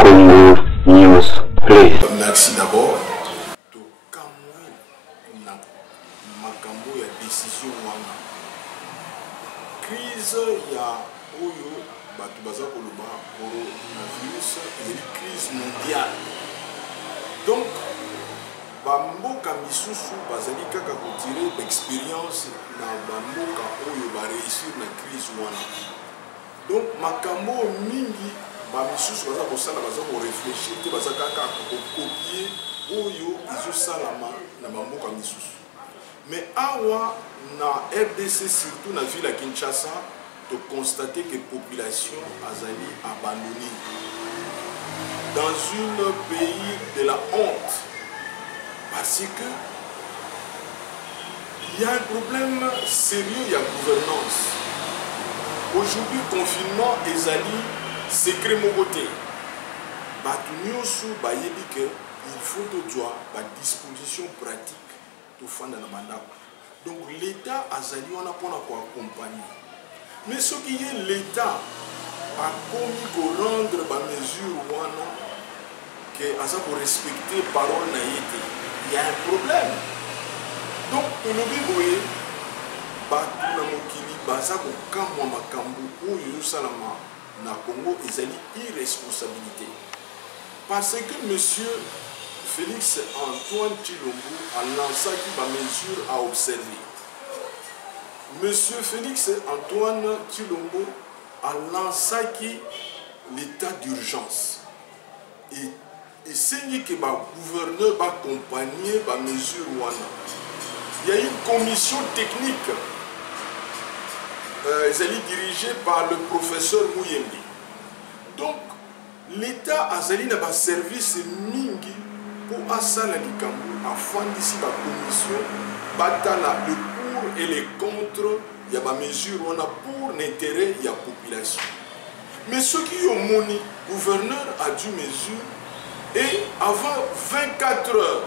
Congo News, please. Merci d'abord. Makambo ya décision wana. Crise ya oyo batu baza koloba coronavirus une crise mondiale. Donc bamboka misusu bazali kaka kotirer expérience na bamboka oyo ba réussir na crise wana. Donc makambo mingi ba misusu baza kosala baza ko réfléchir te baza kaka ko copier oyo ezosalama na bamboka misusu. Mais awa na RDC surtout na ville à Kinshasa de constater que la population azali abandonnée dans un pays de la honte parce que il y a un problème sérieux, il y a gouvernance. Aujourd'hui confinement ezali secret mogoté batu nyonso bayebi que il faut tozwa ba disposition pratique to fanda na bandako. Donc l'État azali wana pona ko accompagner. Mais ce qui est l'État a commis ko rendre ba mesure wana que asa ko respecter parole na yete. Il y a un problème. Donc tolobi boye batu na mokili baza ko kamwa makambo oyo salama na Congo ezali irresponsabilité. Parce que monsieur Félix Antoine Tshilombo a lancé une mesure à observer. Monsieur Félix Antoine Tshilombo a lancé l'état d'urgence. Et c'est que le gouverneur va accompagner la mesure. Il y a une commission technique dirigée par le professeur Mouyembi. Donc, l'État a un service mingi pour asala likambo afin d'ici la commission batala le pour et les contre il y a des mesures on a pour l'intérêt il y a population. Mais ceux qui ont moni gouverneur a dû mesure et avant 24 heures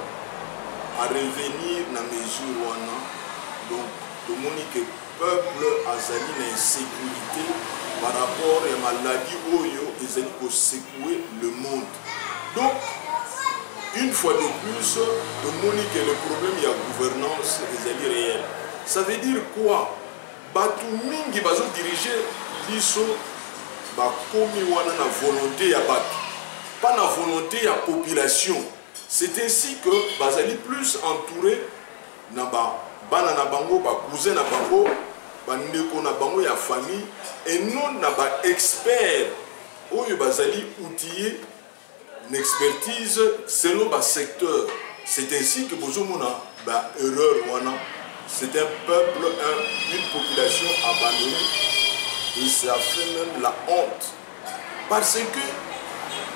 à revenir dans mesure on donc tout le monde que peuple azali na insécurité par rapport à la maladie oyo ezali ko secouer le monde. Donc une fois de plus, de monique que le problème de la gouvernance est réel. Ça veut dire quoi? Batu mingi bazo diriger liso ba komi wana na volonté ya batu, pas na volonté ya population. C'est ainsi que bazali plus entouré na ba bana na bango, ba cousin na bango, ba ndeko na bango ya famille et non na ba expert oyo bazali outillé une expertise selon le secteur. C'est ainsi que Bozomona, erreur, c'est un peuple, une population abandonnée. Et ça fait même la honte. Parce que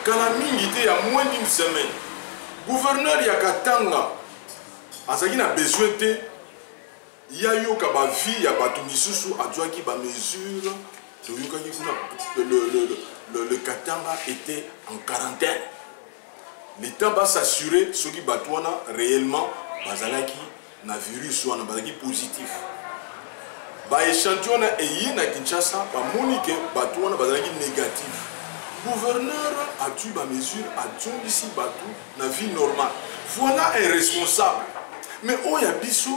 quand la mingi était à moins d'une semaine, le gouverneur Yakatanga, il a besoin de il y a eu vie, il y a des mesures, le Katanga était en quarantaine. L'État va s'assurer ceux qui battent réellement bazalaki na virus wana bazalaki positif. Ba échantillon na eyi na Kinshasa ba monique battu wana bazalaki négatif. Gouverneur a dû ba mesure a dû ici battu na vie normale. Voilà un responsable. Mais oh ya biso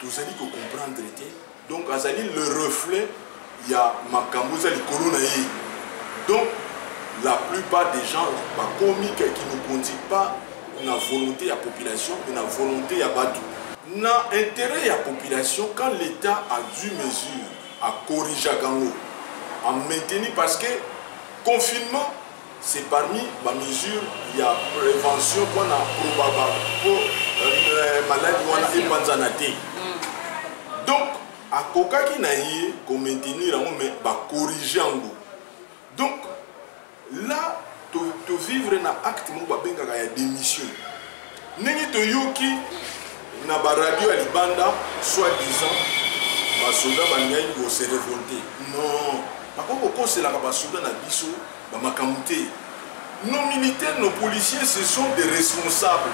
tous allez ko comprendre té donc azali le reflet il y a makambo za likolo na ye. Donc la plupart des gens qui ne conduisent pas la volonté de la population, mais la volonté de la Badou. Dans l'intérêt de la population, quand l'État a dû mesure à corriger à maintenir, parce que le confinement, c'est parmi les mesures, il y a prévention pour la maladie et panzanate. Donc, à Koka qui n'a eu qu'on maintenir, mais corriger en gros. Donc, là, tu vivre na acte mo babenga ya démission. Nengi to yoki na ba radio à Libanda soit disant ba soda ba nyai go se révolter. Non, pas qu'on c'est la ba soda na biso ba makamute. Nos militaires, nos policiers, ce sont des responsables.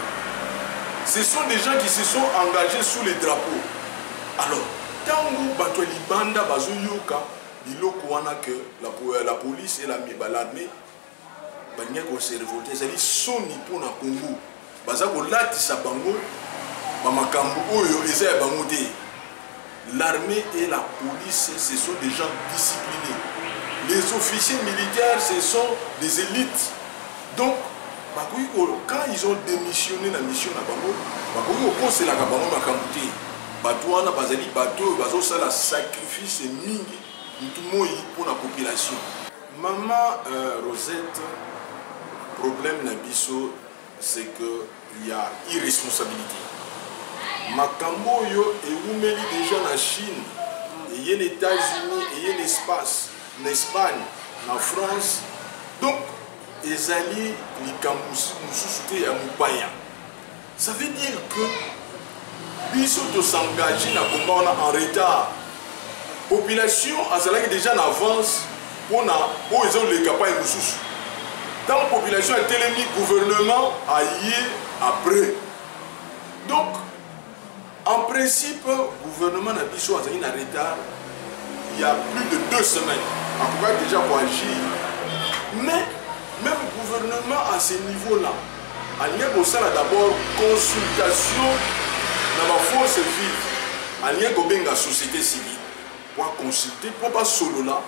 Ce sont des gens qui se sont engagés sous les drapeaux. Alors, tango bato Libanda bazo yoka biloko wana que la police et l'armée banya ko se révolter ezali soni pour na Congo baza ko latisa bango ba makambo oyo eza ya bango te. L'armée et la police, ce sont des gens disciplinés. Les officiers militaires, ce sont des élites. Donc, quand ils ont démissionné la mission na bango, c'est la bango makambuté. Batouana bazali bateau, bazo ça la sacrifice mingi pour la population. Maman Rosette, problème na biso, c'est que il y a irresponsabilité. Makambo yo eumeli déjà na Chine, et les États-Unis, et l'espace, l'Espagne, la France. Donc, ezali likambusi mususu ya mupaya. Ça veut dire que biso to s'engager na combat en retard. Population azalaki déjà en avance pour ils ont les campagnes mususu. Tant la population a télémis gouvernement a y après. Donc en principe, le gouvernement n'a pas choisi un retard il y a plus de 2 semaines. On pourrait déjà agir. Mais même le gouvernement à ce niveau-là, il y a d'abord consultation dans la force vive. Il y a la société civile pour consulter, pour pas solo là,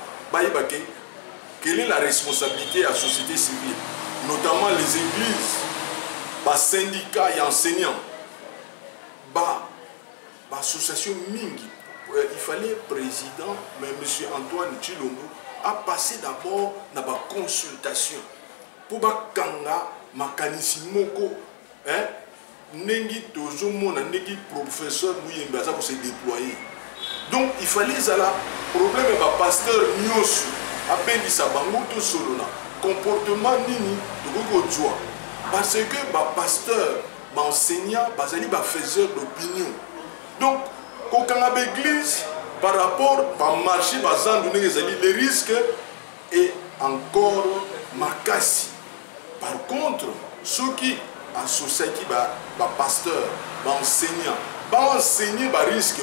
quelle est la responsabilité de la société civile, notamment les églises, les syndicats et enseignants. L'association Mingi, il fallait président, mais M. Antoine Tshilombo a passé d'abord dans la consultation pour kanga makanisi moko nengi tozomona nengi professeur Muyembe aza ko se déployer. Donc il fallait ça problème ba pasteur nyonso abendisa bango to solo na comportement nini toko joie parce que ba pasteur ba enseignant bazali ba faiseur d'opinion. Donc, quand on a l'église, par rapport au marché, le risque est encore makasi. Par contre, ceux qui associent les pasteurs, les enseignants, les enseignants les risques,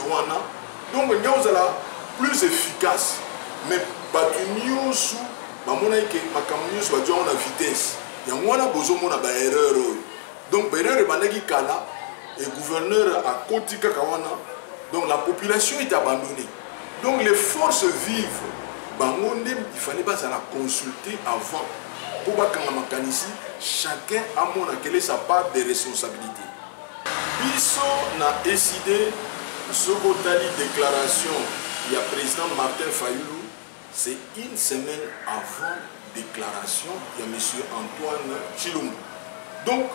donc ils sont plus efficaces. Mais les gens qui ont la vitesse, il y a des erreurs. Donc, les erreurs et le gouverneur a côté Kakawana, donc la population est abandonnée. Donc les forces vives, il fallait pas la consulter avant. Pour que chacun a quelle est sa part de responsabilité. Biso n'a décidé, ce que déclaration, il y a président Martin Fayoulou, c'est une semaine avant déclaration, il y a M. Antoine Tshilombo. Donc,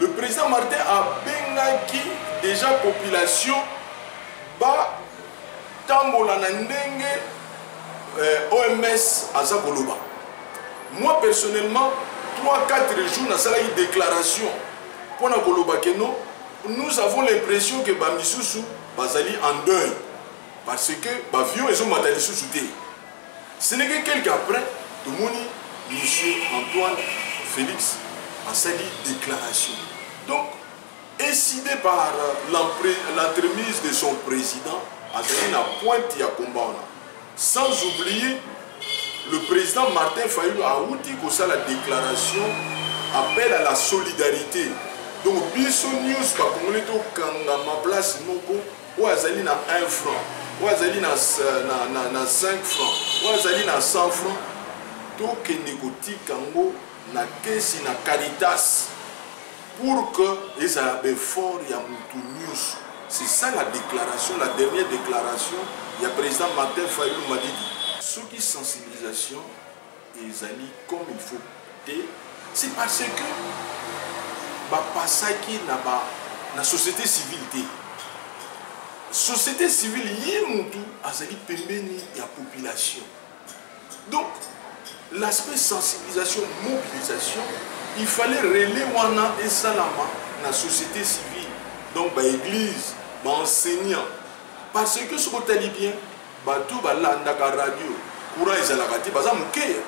le président Martin a bengaki déjà population ba tambola na ndenge OMS aza koloba. Moi personnellement 3-4 jours na sala une déclaration pour na koloba que non, nous avons l'impression que ba misusu bazali en deuil parce que ba vion ils ont matali sous té. Ce n'est que quelques après tout le monde monsieur Antoine Félix a sali déclaration. Donc, décidé par l'entremise de son président, a donné la pointe à combat. Sans oublier, le président Martin Fayoulou a outil pour ça la déclaration, appel à la solidarité. Donc, Biso News, par contre, ma place, où azali na 1 franc, où azali na 5 francs, où azali na 100 francs, tout que négoti kango na kesi na Caritas pour que les aient fort ya mutu news. C'est ça la déclaration, la dernière déclaration. Il y a le président Martin Fayoulou m'a dit ce qui sensibilisation ils allaient comme il faut. C'est parce que bah pasaki na ba na société civile. Société civile yemutu azali pembeni ya population. Donc l'aspect sensibilisation, mobilisation, il fallait relayer wana et salama dans la société civile. Donc l'église, l'enseignant. Parce que ce que tu as bien, tout la radio, courant et zalakati, baza mouké.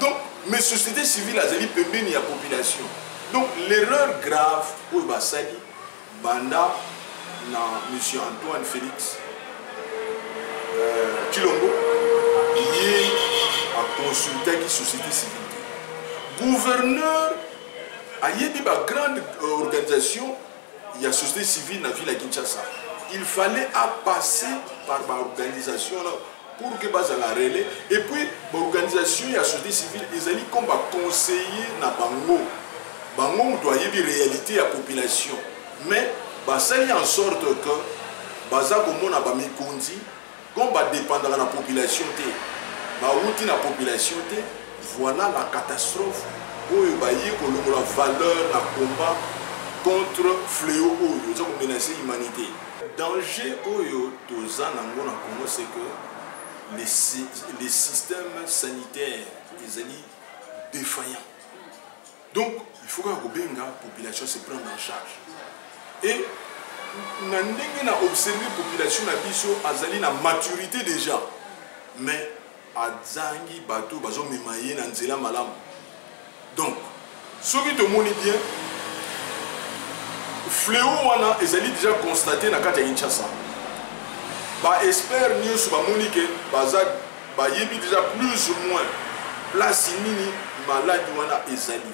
Donc, mes sociétés civiles azali pembeni ya population. Donc l'erreur grave pour basali banda na monsieur Antoine Félix Tshilombo, il a consulté la société civile. gouverneur a une grande organisation, il y a société civile dans la ville de Kinshasa. Il fallait passer par l'organisation pour que base la relais. Et puis l'organisation et la société civile, ils allaient comme conseiller na bango. Bango doit y avoir une réalité à la population. Mais ça y en sorte que baza comme on a mikondi, comme va dépendre de la population outil la population voilà la catastrophe où il y a la valeur la combat contre fléau où il a menacé l'humanité. Danger où c'est que les systèmes sanitaires sont défaillants. Donc il faut que la population se prenne en charge. Et on a observé la population a une maturité déjà. Mais azangi bateau bazo memaye na nzela malamu. Donc ce qui te montre bien fléau wana ezali déjà constaté na kati ya Kinshasa. Ba expert news ba monique baza ba yebi déjà plus ou moins place nini maladie wana ezali.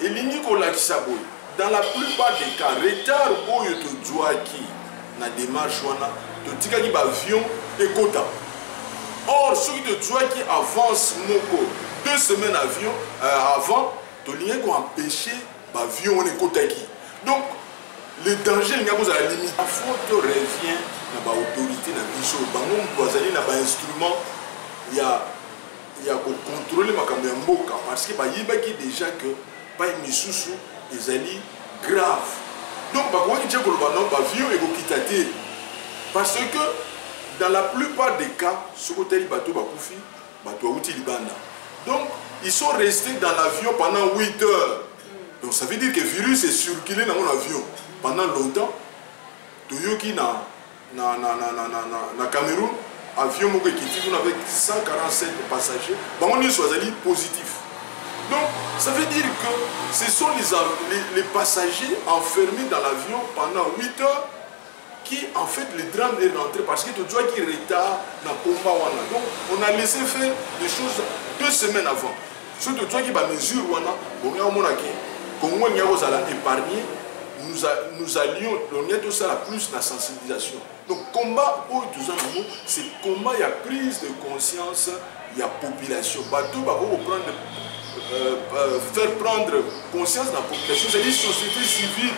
Elingi ko lakisa boy dans la plupart des cas retard oyo to dwaki na démarche wana to tikaki ba avion ekota. Or, ceux qui avance moko 2 semaines avion, avant, tu as empêché l'avion de kotaki. Donc, le danger il y a à la limite. La faute revient à l'autorité, à l'instrument. Instrument, il y a contrôler ma mboka parce que déjà que pas une sous est grave. Donc, l'avion est parce que dans la plupart des cas, ce côté bateau bakoufi, bateau outil libanda. Donc, ils sont restés dans l'avion pendant 8 heures. Donc, ça veut dire que le virus est circulé dans mon avion pendant longtemps. Toyoki na Cameroun, avion avec 147 passagers, on est choisi positif. Donc, ça veut dire que ce sont les passagers enfermés dans l'avion pendant 8 heures. Qui en fait le drame est rentré parce que tu dois qu'il retard dans le combat. Donc on a laissé faire des choses 2 semaines avant. Surtout toi qui va mesure épargné, nous allions donner tout ça plus la sensibilisation. Donc combat c'est combat il y a prise de conscience, il y a population. Bateau va faire prendre conscience de la population, c'est une société civile,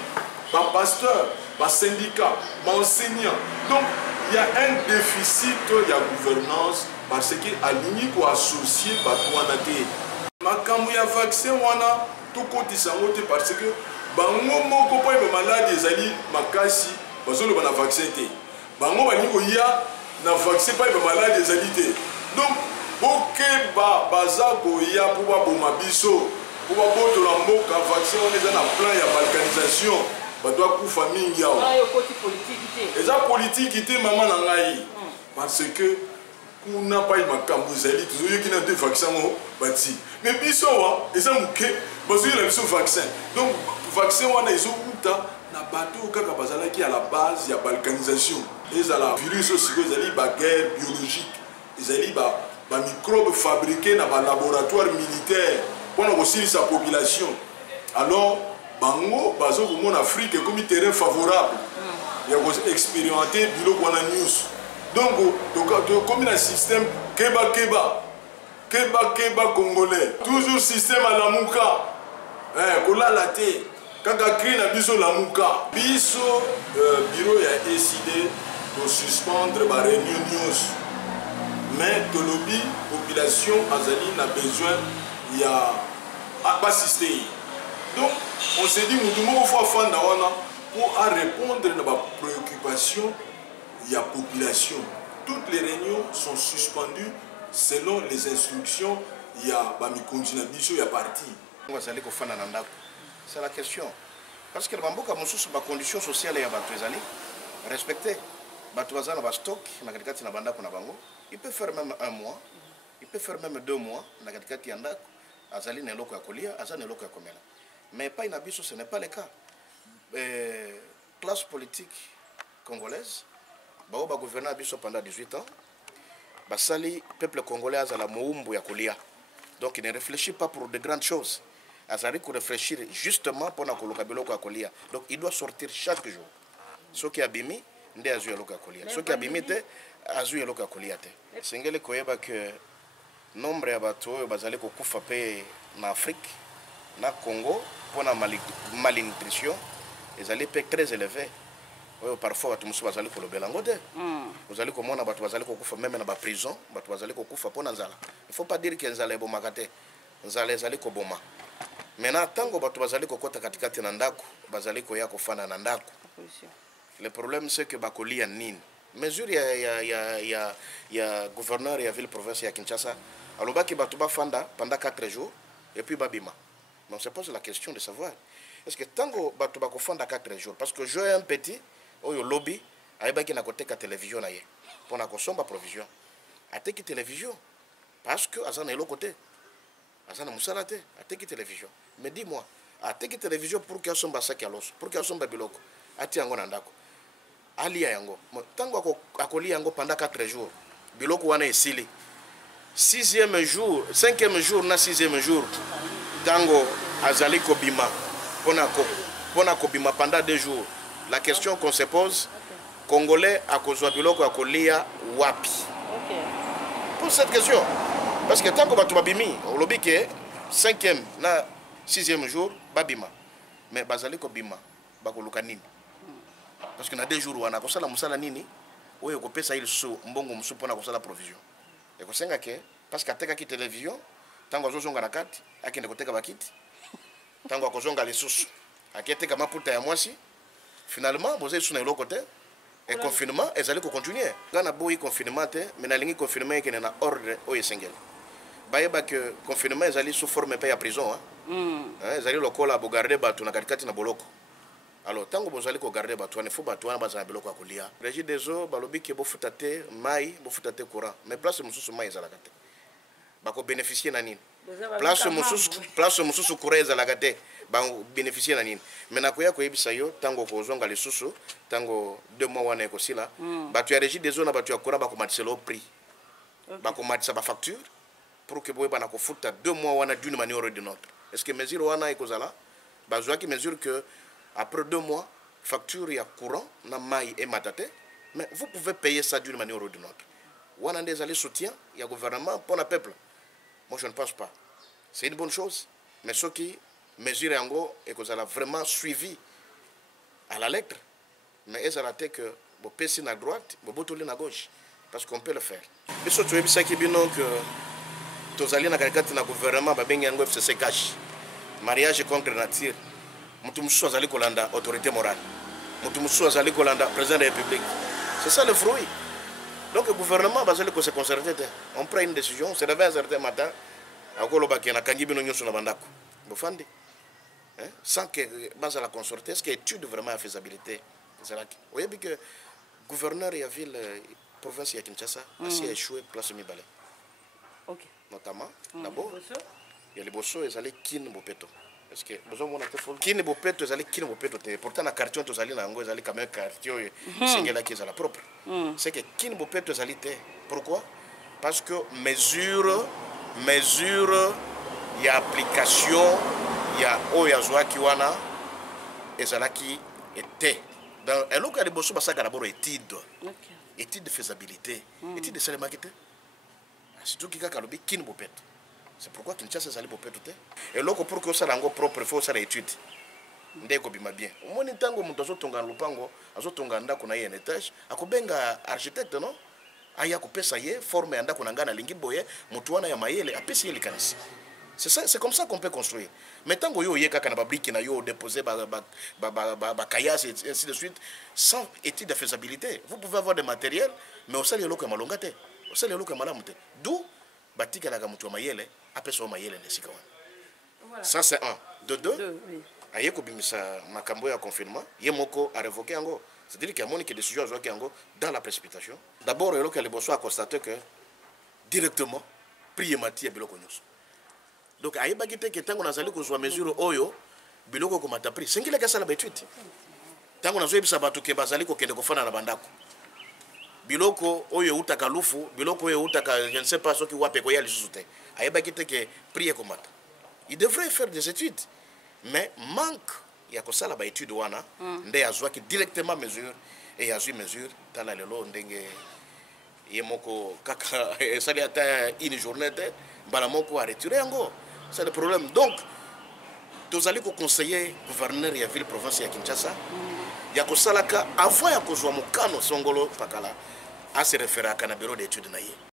un pasteur. Syndicats, enseignants. Donc, il y a un déficit de gouvernance parce que aligné pour associer Batouanate. Makamou ya vaccin wana tout côté sangote parce que bango moko pa malade ezali makasi bazolo bana vaccin té. Bango bani oya na vaccin pa malade ezali té. Donc, OK baza koya pour ba boma biso pour ba boto la mboka vaccin on est dans plan ya balkanisation. Famille et ça politique maman parce que on n'a pas eu ma cambozali toujours qui n'a deux vaccins bâti mais biso et ça parce qu'il a besoin vaccin donc vaccin on a ils ont na bateau kaka bazala qui à la base il y a balkanisation et ça la virus aussi ils allaient ba guerre biologique ils allaient ba microbes fabriqués dans un laboratoire militaire pour aussi sa population alors bango bazo en Afrique comme un terrain favorable. Il y a expérimenté bilo kwa news. Donc comme un système keba congolais. Toujours système à la mouka. Kola la té. Kaka kri na biso la mouka. Biso bureau a décidé de suspendre la réunion news. Mais de lobby population azali n'a besoin il y a pas assister. Donc, on s'est dit, nous faut faire pour répondre à nos préoccupations, il y a population. Toutes les réunions sont suspendues selon les instructions, il y a il y a parti. C'est la question. Parce que les conditions sociales sont respectées. Il peut faire même 1 mois, il peut faire même 2 mois. Mais pas une abysse, ce n'est pas le cas. Classe politique congolaise, Baoba gouverner pendant 18 ans, Basali, peuple congolais, a la moumbu ya kolia. Donc il ne réfléchit pas pour de grandes choses. Azali ko réfléchir justement pour na koluka biloko akolia. Donc il doit sortir chaque jour. Ce qui abimi nde azu eloko akolia. Ce qui abimi te azu eloko akolia te. Sengele koyeba que nombre ya bato oyo bazali kokufa pe na Afrique na Congo pour na malnutrition ezali pe très élevé. Oyo parfois bato musu bazali kolobela ngo te. Bazali komona bato bazali kokufa même na ba prison, bato bazali kokufa po na nzala. Il faut pas dire que nzala ebomaka te. Nzala ezali koboma. Maintenant tango bato bazali kokota katikati na ndako, bazali koya kofana na ndako. Le problème c'est que bakolia nini. Mesure ya gouverneur ya ville province ya Kinshasa, alobaki bato bafanda pendant 4 jours et puis babima. Mais on se pose la question de savoir est-ce que tango bato bakofanda 4 jours parce que j'ai un petit oyo lobby ayebaki na koteka télévision na ye pour na kosomba provision. Ateki télévision parce que azana eloko te. Azana musala te, ateki télévision. Mais dis-moi, ateki télévision pour qu'il asomba sac à l'os, pour qu'il asomba biloko. Ati yango na ndako. Ali yango. Tango akoli yango pendant 4 jours. Biloko wana esili. 6e jour, 5e jour na 6e jour. Tango azali kobima. Pona kobima pendant 2 jours. La question qu'on se pose, Congolais a kozwa biloko akolia wapi? Pour cette question. Parce que tant que bato babimi, on lobby que 5e na 6e jour babima. Mais bazali kobima, bakoluka nini? Parce que na 2 jours wana kosala musala nini? Oyo kopesa il so mbongo musu pona kosala provision. Et kosenga ke parce que ateka ki télévision, tango azozonga na kati, akende koteka bakiti. Tango akozonga lisusu, aketeka maputa ya mwasi. Finalement, vous êtes sur le côté et confinement, et allez continuer. Quand on a beau confinement, mais la ligne confinement est en ordre au Yesengel. Bah, que confinement, ils allaient sous forme de prison. Ils allaient le col à garder bateau na karikati na boloko. Alors, tant que vous allez garder bateau, il faut bateau na bazar boloko à colia. Régie des eaux, balobi qui beau foutate, maï, beau foutate courant. Mais place musu maï zalagate. Bako bénéficier nani. Place musu courant zalagate. Bénéficier na nini mais nakoya koyebisa yo tango kozonga lisusu tango 2 mois wana ekosila batu ya régie des zones batu ya kora bakomatisa lo prix bakomatisa ba facture pour que boye bana kofuta 2 mois wana d'une manière ou d'une autre. Est-ce que mesure wana ekozala bazwa ki mesure que après 2 mois facture ya courant na mai et matate mais vous pouvez payer ça d'une manière ou d'une autre. Wana des allés soutien ya gouvernement pour le peuple. Moi je ne pense pas. C'est une bonne chose mais ce qui mesure yango et que ça a vraiment suivi à la lettre mais elle a raté que bon pessi na droite bon botoli na gauche parce qu'on peut le faire mais surtout et ça qui bino que tous allés na karikati na gouvernement ba bengi yango FCC cash mariage contre nature mutu musu azali kolanda autorité morale mutu musu azali kolanda président de la République c'est ça le fruit donc le gouvernement bazali ko se concerter on prend une décision c'est réveille un certain matin akolo ba kena kangi bino nyonso na bandako bofandi sans que base à la consorter, est-ce qu'il y a étude vraiment à faisabilité? Vous voyez que le gouverneur de la ville, province de Kinshasa, a échoué place Mibale. Notamment, d'abord, il y a les Bosso, ils allaient Kin Bopeto. Est-ce que vous avez Kin Bopeto, ils allaient Kin Bopeto. Pourtant, dans le quartier, ils allaient quand même quartier, c'est qui est la propre. C'est que Kin Bopeto, ils allaient. Pourquoi? Parce que mesure, il y a application. Il y a Oyazwa Kiwana et Zalaki était dans un local de Bosso Bassaka d'abord étude de faisabilité, étude de salaire-marketing. C'est tout qui a calobé qui ne peut pas. C'est pourquoi Kinshasa s'allait pour péter. Et là, pour que ça soit propre, il faut faire étude. Ndeko bima bien. Au moins, tango mutazo tonga lupango, azo tonga nda kuna yé un étage, akobenga architecte non? Aya kopesa yé forme anda kuna ngana lingi boye, mutuana ya mayele, apesi yé likanisi. C'est comme ça qu'on peut construire. Mais tant que vous avez déposé caillasse et ainsi de suite, sans étude de faisabilité, vous pouvez avoir des matériels, mais au sein de l'eau malongate, au sein de l'eau malamute. D'où Batika la gamutu mayele, après son mayele ne sikawan. Ça c'est un. De deux, ayeko bimisa makambo ya confinement, yemoko a révoqué ango. C'est-à-dire qu'il y a des décisions dans la précipitation. D'abord, il y a les Bosso a constaté que directement, prier Mati et Biloko Nyos. Donc, il y a des gens qui ont mesure oyo, biloko ko matapri. C'est qu'il y a ça la bétuite. Tant qu'on a joué ça bateau que bazali ko kende ko fana na bandako. biloko oyo utaka lufu biloko oyo utaka je ne sais pas ce qui wape ko ya lisusu te ayeba kite ke prier komata. Il devrait faire des études mais manque ya ko sala ba étude wana nde azwaki directement mesure et azwi mesure tala lelo ndenge yemoko kaka sali ata une journée te bala moko a retiré yango. C'est le problème. Donc tous allez conseiller gouverneur ya ville province ya Kinshasa ya ko salaka avant ya ko zwa mokano songolo pakala a se référer à kana bureau d'études na ye.